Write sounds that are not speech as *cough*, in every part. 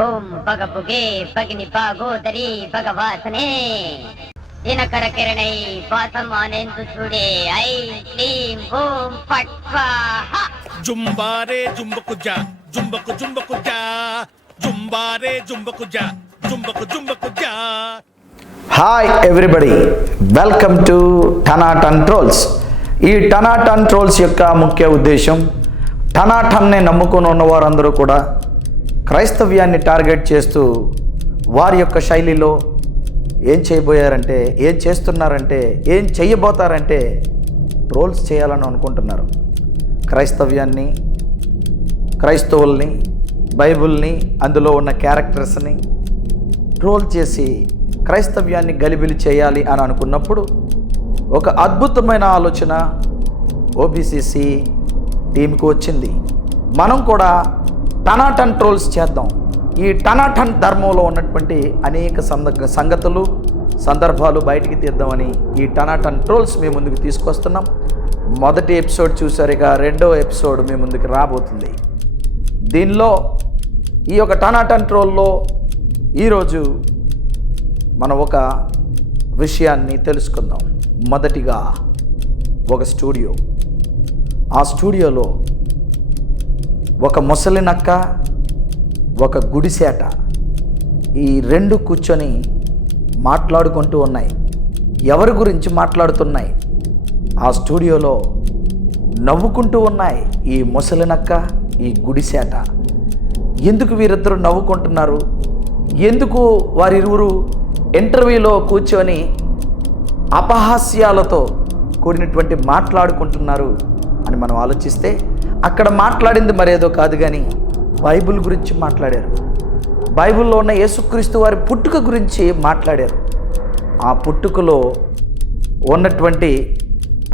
ఓం పగ పుగే పగిని పాగోదరి భగవాసనే. దినకర కిరణై వాసమానేందు చూడే ఐ క్లీం ఓం ఫట్ స్వాహ జుంబారే జుంబకు జా జుంబకు జుంబకు జా. జుంబారే జుంబకు జా జుంబకు జుంబకు జా. Hi everybody welcome to Tanatan trolls ఈ టనాటన్ ట్రోల్స్ యొక్క ముఖ్య ఉద్దేశం టనాటన్ని నమ్ముకొని ఉన్న వారందరూ కూడా క్రైస్తవ్యాన్ని టార్గెట్ చేస్తూ వారి యొక్క శైలిలో ఏం చేయబోయారంటే ఏం చేస్తున్నారంటే ఏం చేయబోతారంటే ట్రోల్స్ చేయాలని అనుకుంటున్నారు. క్రైస్తవ్యాన్ని క్రైస్తవుల్ని బైబిల్ని అందులో ఉన్న క్యారెక్టర్స్ని ట్రోల్ చేసి క్రైస్తవ్యాన్ని గలిబిలి చేయాలి అని అనుకున్నప్పుడు ఒక అద్భుతమైన ఆలోచన ఓబీసీసీ టీంకు వచ్చింది. మనం కూడా టనాటన్ ట్రోల్స్ చేద్దాం. ఈ టనాటన్ ధర్మంలో ఉన్నటువంటి అనేక సంద సంగతులు సందర్భాలు బయటికి తీద్దామని ఈ టనాటన్ ట్రోల్స్ మీ ముందుకు తీసుకొస్తున్నాం. మొదటి ఎపిసోడ్ చూసారు ఇక రెండో ఎపిసోడ్ మీ ముందుకు రాబోతుంది. దీనిలో ఈ యొక్క టనాటన్ ట్రోల్లో ఈరోజు మనం ఒక విషయాన్ని తెలుసుకుందాం. మొదటిగా ఒక స్టూడియో. ఆ స్టూడియోలో ఒక ముసలి నక్క ఒక గుడిసేట ఈ రెండు కూర్చొని మాట్లాడుకుంటూ ఉన్నాయి. ఎవరి గురించి మాట్లాడుతున్నాయి? ఆ స్టూడియోలో నవ్వుకుంటూ ఉన్నాయి ఈ ముసలి నక్క ఈ గుడిసేట. ఎందుకు వీరిద్దరు నవ్వుకుంటున్నారు? ఎందుకు వారిరువురు ఇంటర్వ్యూలో కూర్చొని అపహాస్యాలతో కూడినటువంటి మాట్లాడుకుంటున్నారు అని మనం ఆలోచిస్తే అక్కడ మాట్లాడింది మరేదో కాదు కానీ బైబిల్ గురించి మాట్లాడారు. బైబిల్లో ఉన్న యేసుక్రీస్తు వారి పుట్టుక గురించి మాట్లాడారు. ఆ పుట్టుకలో ఉన్నటువంటి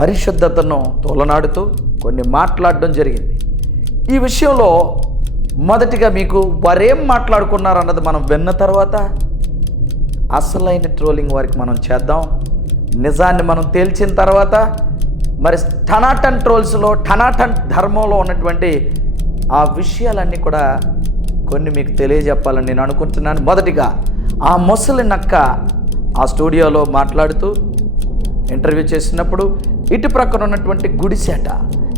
పరిశుద్ధతను తోలనాడుతూ కొన్ని మాట్లాడడం జరిగింది. ఈ విషయంలో మొదటిగా మీకు వారేం మాట్లాడుకున్నారు అన్నది మనం విన్న తర్వాత అసలైన ట్రోలింగ్ వారికి మనం చేద్దాం. నిజాన్ని మనం తేల్చిన తర్వాత మరి టనాటన్ ట్రోల్స్లో టనాటన్ ధర్మంలో ఉన్నటువంటి ఆ విషయాలన్నీ కూడా కొన్ని మీకు తెలియజెప్పాలని నేను అనుకుంటున్నాను. మొదటిగా ఆ ముసలి నక్క ఆ స్టూడియోలో మాట్లాడుతూ ఇంటర్వ్యూ చేసినప్పుడు ఇటు ప్రక్కన ఉన్నటువంటి గుడిసేట.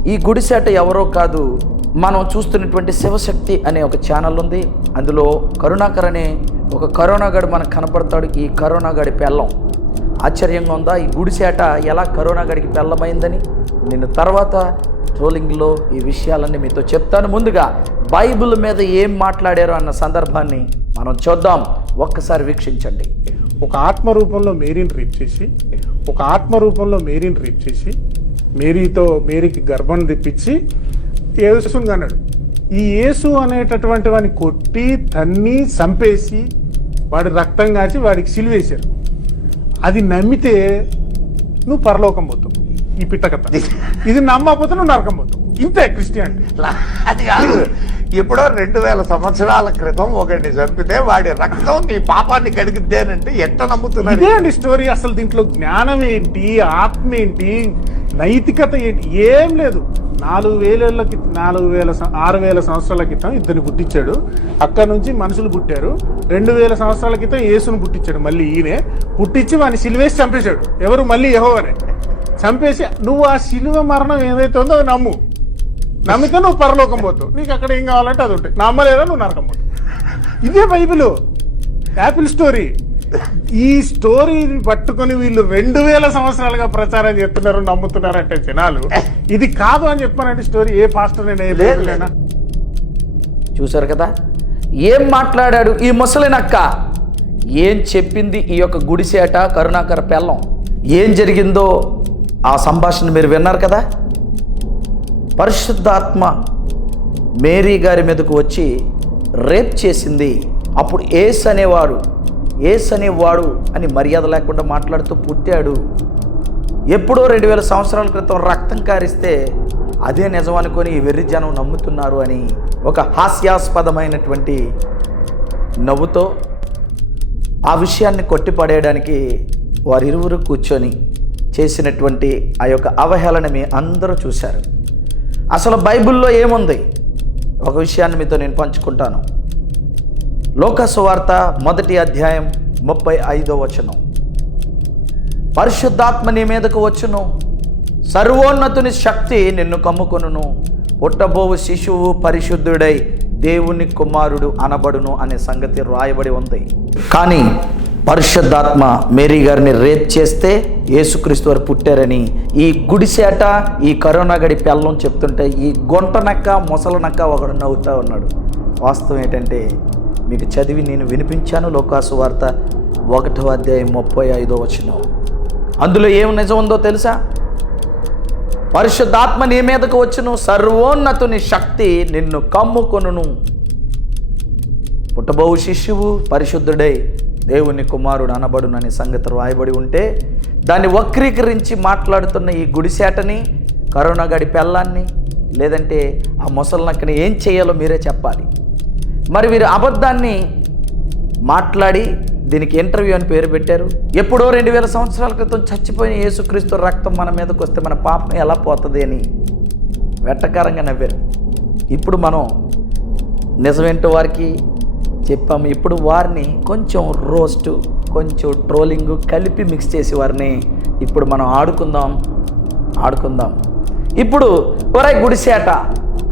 ఈ గుడిసేట ఎవరో కాదు మనం చూస్తున్నటువంటి శివశక్తి అనే ఒక ఛానల్ ఉంది. అందులో కరుణాకర్ అనే ఒక కరోనాగాడు మనకు కనపడతాడు. ఈ కరోనాగాడి పెళ్ళం. ఆశ్చర్యంగా ఉందా? ఈ గుడిసేట ఎలా కరోనా గడికి పెళ్ళమైందని నేను తర్వాత ట్రోలింగ్లో ఈ విషయాలన్నీ మీతో చెప్తాను. ముందుగా బైబిల్ మీద ఏం మాట్లాడారో అన్న సందర్భాన్ని మనం చూద్దాం. ఒక్కసారి వీక్షించండి. ఒక ఆత్మ రూపంలో మేరీని రేప్ చేసి ఒక ఆత్మ రూపంలో మేరీని రేప్ చేసి మేరీతో మేరీకి గర్భం తెప్పించి యేసుని అన్నాడు ఈ యేసు అనేటటువంటి వాడిని కొట్టి తన్ని చంపేసి వాడి రక్తం కాచి వాడికి సిలివేశారు. అది నమ్మితే నువ్వు పరలోకం పోతావు. ఈ పిట్టకథ. ఇది నమ్మకపోతే నువ్వు నరకం పోతావు. ఇంతే క్రిస్టియానిటీ. అది కాదు. ఎప్పుడో రెండు వేల సంవత్సరాల క్రితం ఒకడిని చంపితే వాడి రక్తం నీ పాపాన్ని కడిగిద్దేనంటే ఎట్ట నమ్ముతున్నది ఇదే అండి స్టోరీ. అసలు దీంట్లో జ్ఞానం ఏంటి ఆత్మ ఏంటి నైతికత ఏంటి ఏం లేదు. నాలుగు వేల నాలుగు వేల ఆరు వేల సంవత్సరాల క్రితం ఇద్దరిని పుట్టించాడు. అక్కడ నుంచి మనుషులు పుట్టారు. రెండు వేల సంవత్సరాల క్రితం యేసును పుట్టించాడు మళ్ళీ ఈయనే. పుట్టించి వాడిని సిలువేసి చంపేశాడు. ఎవరు? మళ్ళీ యెహోవానే. చంపేసి నువ్వు ఆ సిలువ మరణం ఏదైతే ఉందో అది నమ్ము. నమ్మితే నువ్వు పరలోకం పోతావు. నీకు అక్కడ ఏం కావాలంటే అది ఉంటాయి నమ్మలేదా? నువ్వు నరకం పోతావు. ఇదే బైబిల్. Apple story. ఈ స్టోరీని పట్టుకొని వీళ్ళు రెండు వేల సంవత్సరాలుగా ప్రచారం చేస్తున్నారు నమ్ముతున్నారంటే జనాలు. ఇది కాదు అని చెప్పానంటే స్టోరీ ఏ పాస్టర్ అయినా ఏ చూశారు కదా? ఏం మాట్లాడాడు ఈ ముసలి నక్క ఏం చెప్పింది ఈ యొక్క గుడిసేట కరుణాకర పెళ్ళం ఏం జరిగిందో ఆ సంభాషణ మీరు విన్నారు కదా? పరిశుద్ధాత్మ మేరీ గారి మీదకు వచ్చి రేప్ చేసింది. అప్పుడు ఏస్ అనేవాడు ఏస్ అనేవాడు అని మర్యాద లేకుండా మాట్లాడుతూ పుట్టాడు. ఎప్పుడో రెండు వేల సంవత్సరాల క్రితం రక్తం కారిస్తే అదే నిజం అనుకొని ఈ వెర్రి జనం నమ్ముతున్నారు అని ఒక హాస్యాస్పదమైనటువంటి నవ్వుతో ఆ విషయాన్ని కొట్టిపడేయడానికి వారిరువురు కూర్చొని చేసినటువంటి ఆ యొక్క అవహేళన మీ అందరూ చూశారు. అసలు బైబిల్లో ఏముంది? ఒక విషయాన్ని మీతో నేను పంచుకుంటాను. లోకసువార్త మొదటి అధ్యాయం ముప్పై ఐదో వచనం. పరిశుద్ధాత్మ నీ మీదకు వచ్చును. సర్వోన్నతుని శక్తి నిన్ను కమ్ముకొనును. పుట్టబోవు శిశువు పరిశుద్ధుడై దేవుని కుమారుడు అనబడును అనే సంగతి రాయబడి ఉంది. కానీ పరిశుద్ధాత్మ మేరీ గారిని రేప్ చేస్తే యేసుక్రీస్తు వారు పుట్టారని ఈ గుడిసేట ఈ కరోనా గడి పెళ్ళం చెప్తుంటే ఈ గొంట నక్క నక్క ఒకడు నవ్వుతా ఉన్నాడు. వాస్తవం ఏంటంటే మీకు చదివి నేను వినిపించాను లోకాసు వార్త ఒకటో అధ్యాయం ముప్పై ఐదో వచ్చిన అందులో ఏం నిజం ఉందో తెలుసా? పరిశుద్ధాత్మ నీ మీదకు వచ్చును సర్వోన్నతుని శక్తి నిన్ను కమ్ముకొనును. పుట్టబోవు శిష్యువు పరిశుద్ధుడై దేవుని కుమారుడు అనబడునని సంగతి రాయబడి ఉంటే దాన్ని వక్రీకరించి మాట్లాడుతున్న ఈ గుడిసేటని కరోనా గడి పెళ్ళాన్ని లేదంటే ఆ ముసలినక్కని ఏం చేయాలో మీరే చెప్పాలి. మరి వీరు అబద్ధాన్ని మాట్లాడి దీనికి ఇంటర్వ్యూ అని పేరు పెట్టారు. ఎప్పుడో రెండు వేల సంవత్సరాల క్రితం చచ్చిపోయిన యేసుక్రీస్తు రక్తం మన మీదకి వస్తే మన పాపం ఎలా పోతుంది అని వెట్టకారంగా నవ్వారు. ఇప్పుడు మనం నిజమేంటో వారికి చెప్పాము. ఇప్పుడు వారిని కొంచెం రోస్ట్ కొంచెం ట్రోలింగ్ కలిపి మిక్స్ చేసి వారిని ఇప్పుడు మనం ఆడుకుందాం ఆడుకుందాం. ఇప్పుడు ఒరే గుడిసేట.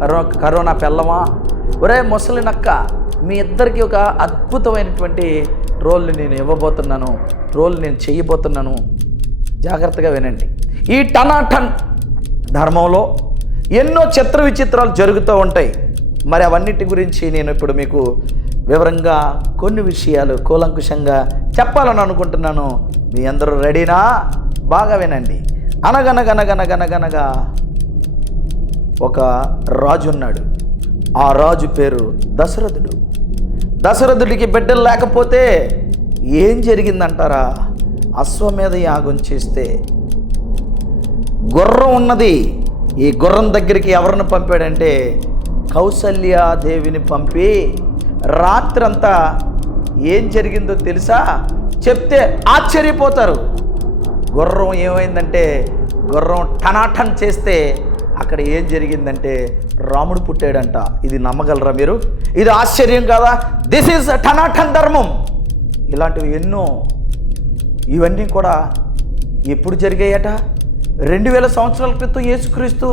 కరో కరోనా పెళ్ళమా? ఒరే ముసలి నక్క మీ ఇద్దరికి ఒక అద్భుతమైనటువంటి రోల్ని నేను ఇవ్వబోతున్నాను రోల్ నేను చేయబోతున్నాను. జాగ్రత్తగా వినండి. ఈ టనాటన్ ధర్మంలో ఎన్నో చిత్ర విచిత్రాలు జరుగుతూ ఉంటాయి. మరి అవన్నిటి గురించి నేను ఇప్పుడు మీకు వివరంగా కొన్ని విషయాలు కూలంకుషంగా చెప్పాలని అనుకుంటున్నాను. మీ అందరూ రెడీనా? బాగా వినండి. అనగనగనగనగనగనగా ఒక రాజు ఉన్నాడు ఆ రాజు పేరు దశరథుడు. దశరథుడికి బిడ్డలు లేకపోతే ఏం జరిగిందంటారా? అశ్వమేధ యాగం చేస్తే. గుర్రం ఉన్నది. ఈ గుర్రం దగ్గరికి ఎవరిని పంపాడంటే కౌసల్యాదేవిని పంపి రాత్రంతా ఏం జరిగిందో తెలుసా? చెప్తే ఆశ్చర్యపోతారు. గుర్రం ఏమైందంటే గుర్రం టనాటన్ చేస్తే అక్కడ ఏం జరిగిందంటే రాముడు పుట్టాడంట. ఇది నమ్మగలరా మీరు? ఇది ఆశ్చర్యం కాదా? దిస్ ఈజ్ టనాటన్ ధర్మం. ఇలాంటివి ఎన్నో ఇవన్నీ కూడా ఎప్పుడు జరిగాయట? రెండు వేల సంవత్సరాల క్రితం యేసుక్రీస్తు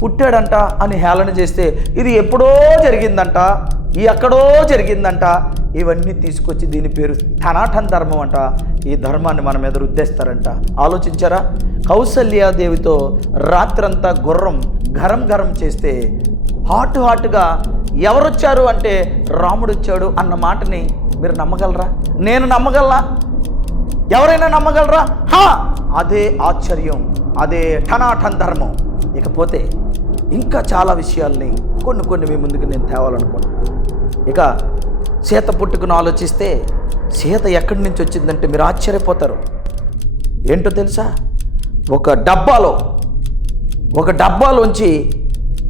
పుట్టాడంట అని హేళన చేస్తే ఇది ఎప్పుడో జరిగిందంట ఈ ఎక్కడో జరిగిందంట. ఇవన్నీ తీసుకొచ్చి దీని పేరు ధనాటన్ ధర్మం అంట. ఈ ధర్మాన్ని మన మీద రుద్దేస్తారంట. ఆలోచించారా? కౌసల్యాదేవితో రాత్రంతా గుర్రం గరం గరం చేస్తే హాట్ హాట్గా ఎవరొచ్చారు అంటే రాముడు వచ్చాడు అన్న మాటని మీరు నమ్మగలరా? నేను నమ్మగలరా ఎవరైనా నమ్మగలరా? హా! అదే ఆశ్చర్యం అదే ఠనాఠన్ ధర్మం. ఇకపోతే ఇంకా చాలా విషయాల్ని కొన్ని కొన్ని మీ ముందుకు నేను తేవాలనుకుంటున్నాను ఇక సీత పుట్టుకుని ఆలోచిస్తే సీత ఎక్కడి నుంచి వచ్చిందంటే మీరు ఆశ్చర్యపోతారు. ఏంటో తెలుసా? ఒక డబ్బాలో ఒక డబ్బాలోంచి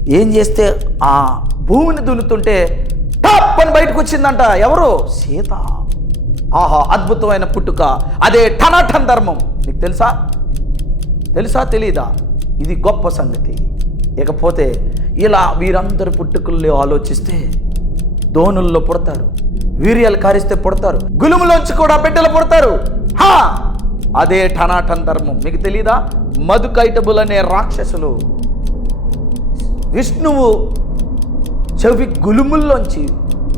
ఏం చేస్తే ఆ భూమిని దున్నుతుంటే టప్ అని బయటకు వచ్చిందంట. ఎవరు? సీత. ఆహా అద్భుతమైన పుట్టుక. అదే టనాటన్ ధర్మం. నీకు తెలుసా? తెలుసా తెలీదా? ఇది గొప్ప సంగతి. ఇకపోతే ఇలా వీరందరు పుట్టుకల్లో ఆలోచిస్తే దోణుల్లో పుడతారు వీర్యాలు కారిస్తే పుడతారు గులుములోంచి కూడా బిడ్డలు పుడతారు. హా! అదే టనాటన్ ధర్మం. మీకు తెలీదా? మధుకైటబుల్ అనే రాక్షసులు విష్ణువు చెవి గులుముల్లోంచి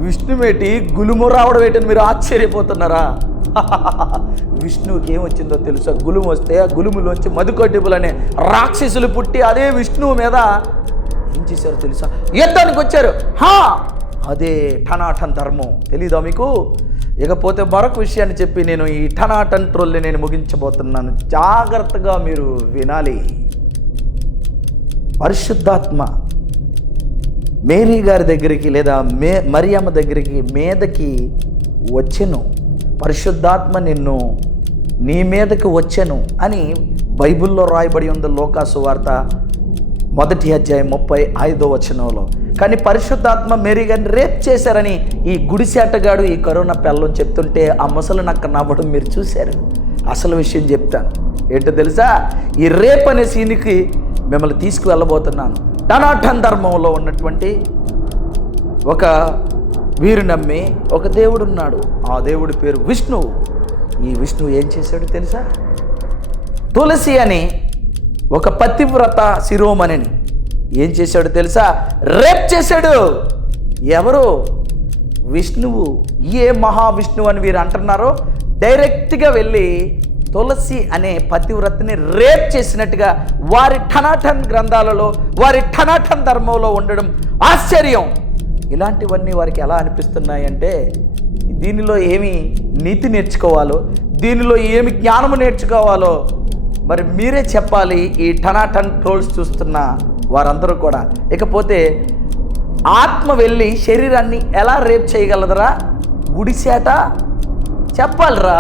విష్ణువేటి గులుము రావడం ఏంటని మీరు ఆశ్చర్యపోతున్నారా? *laughs* విష్ణువుకి ఏమొచ్చిందో తెలుసా? గులుము వస్తే ఆ గులుములోంచి మధుకటిపులు అనే రాక్షసులు పుట్టి అదే విష్ణువు మీద ఏం చేశారో తెలుసా? యుద్ధానికి వచ్చారు. హా! అదే టనాటన్ ధర్మం. తెలీదా మీకు? ఇకపోతే మరొక విషయాన్ని చెప్పి నేను ఈ టనాటన్ ట్రోల్ని నేను ముగించబోతున్నాను. జాగ్రత్తగా మీరు వినాలి. పరిశుద్ధాత్మ మేరీ గారి దగ్గరికి లేదా మే మరియమ్మ దగ్గరికి మీదకి వచ్చెను. పరిశుద్ధాత్మ నిన్ను నీ మీదకి వచ్చెను అని బైబిల్లో రాయబడి ఉంది లోకాసు వార్త మొదటి అధ్యాయం ముప్పై ఐదో వచనంలో. కానీ పరిశుద్ధాత్మ మేరీగాని రేప్ చేశారని ఈ గుడిసేటగాడు ఈ కరోనా పిల్లలు చెప్తుంటే ఆ ముసలు నక్క నవ్వడం మీరు చూశారు. అసలు విషయం చెప్తాను. ఏంటో తెలుసా? ఈ రేప్ అనే సీన్కి మిమ్మల్ని తీసుకువెళ్ళబోతున్నాను. టనాటన్ ధర్మంలో ఉన్నటువంటి ఒక వీరు నమ్మి ఒక దేవుడు ఉన్నాడు. ఆ దేవుడి పేరు విష్ణువు. ఈ విష్ణువు ఏం చేశాడు తెలుసా? తులసి అని ఒక పతివ్రత శిరోమణిని ఏం చేశాడు తెలుసా? రేప్ చేశాడు. ఎవరు? విష్ణువు. ఏ మహావిష్ణువు అని వీరు అంటున్నారో డైరెక్ట్గా వెళ్ళి తులసి అనే పతివ్రతని రేప్ చేసినట్టుగా వారి ఠనాఠన్ గ్రంథాలలో వారి ఠనాఠన్ ధర్మంలో ఉండడం ఆశ్చర్యం. ఇలాంటివన్నీ వారికి ఎలా అనిపిస్తున్నాయంటే దీనిలో ఏమి నీతి నేర్చుకోవాలో దీనిలో ఏమి జ్ఞానము నేర్చుకోవాలో మరి మీరే చెప్పాలి ఈ టనాటన్ ట్రోల్స్ చూస్తున్న వారందరూ కూడా. ఇకపోతే ఆత్మ వెళ్ళి శరీరాన్ని ఎలా రేప్ చేయగలదరా? గుడిసేట చెప్పాలరా.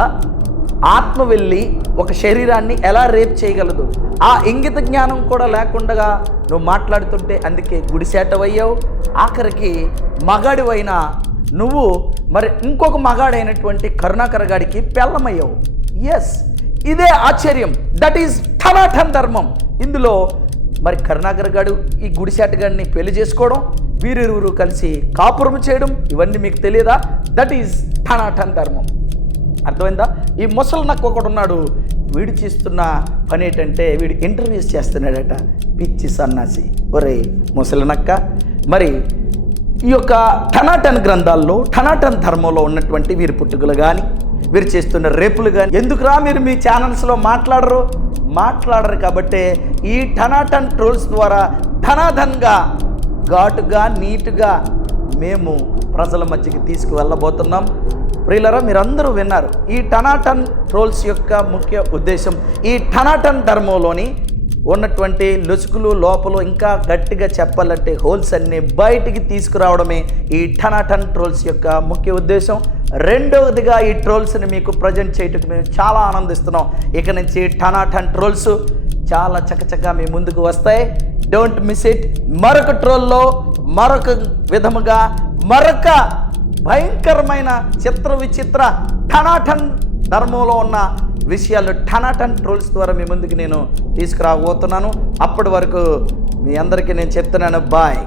ఆత్మ వెళ్ళి ఒక శరీరాన్ని ఎలా రేప్ చేయగలదు? ఆ ఇంగిత జ్ఞానం కూడా లేకుండా నువ్వు మాట్లాడుతుంటే అందుకే గుడిసేటవయ్యావు ఆఖరికి మగాడివైనా నువ్వు మరి ఇంకొక మగాడైనటువంటి కరుణాకర గారికి పెళ్ళమయ్యావు. ఎస్ ఇదే ఆశ్చర్యం. దట్ ఈస్ ఠనాఠన్ ధర్మం. ఇందులో మరి కరుణాకర్ గారు ఈ గుడిశాట గారిని పెళ్ళి చేసుకోవడం వీరిరువురు కలిసి కాపురం చేయడం ఇవన్నీ మీకు తెలియదా? దట్ ఈస్ ఠనాఠన్ ధర్మం. అర్థమైందా? ఈ ముసలి నక్క ఒకడు ఉన్నాడు వీడు చేస్తున్న పని ఏంటంటే వీడు ఇంటర్వ్యూస్ చేస్తున్నాడట. పిచ్చి సన్నాసి. ఒరే ముసలి నక్క. మరి ఈ యొక్క టనాటన్ గ్రంథాల్లో టనాటన్ ధర్మంలో ఉన్నటువంటి వీరి పుట్టుకలు కానీ వీరు చేస్తున్న రేపులు కానీ ఎందుకురా మీరు మీ ఛానల్స్లో మాట్లాడరు? మాట్లాడరు కాబట్టే ఈ టనాటన్ ట్రోల్స్ ద్వారా ధనాధన్గా ఘాటుగా నీటుగా మేము ప్రజల మధ్యకి తీసుకువెళ్ళబోతున్నాం. ప్రియులరా మీరందరూ విన్నారు. ఈ టనాటన్ ట్రోల్స్ యొక్క ముఖ్య ఉద్దేశం ఈ టనాటన్ ధర్మంలోని ఉన్నటువంటి లుసుకులు లోపలు ఇంకా గట్టిగా చెప్పాలంటే హోల్స్ అన్ని బయటికి తీసుకురావడమే ఈ టనాటన్ ట్రోల్స్ యొక్క ముఖ్య ఉద్దేశం. రెండవదిగా ఈ ట్రోల్స్ని మీకు ప్రజెంట్ చేయటకు మేము చాలా ఆనందిస్తున్నాం. ఇక నుంచి టనాటన్ ట్రోల్స్ చాలా చకచకా మీ ముందుకు వస్తాయి. డోంట్ మిస్ ఇట్ మరొక ట్రోల్లో మరొక విధముగా మరొక భయంకరమైన చిత్ర విచిత్ర టనాటన్ ధర్మంలో ఉన్న విషయాలు టనాటన్ ట్రోల్స్ ద్వారా మీ ముందుకు నేను తీసుకురాబోతున్నాను. అప్పటి వరకు మీ అందరికీ నేను చెప్తున్నాను బాయ్.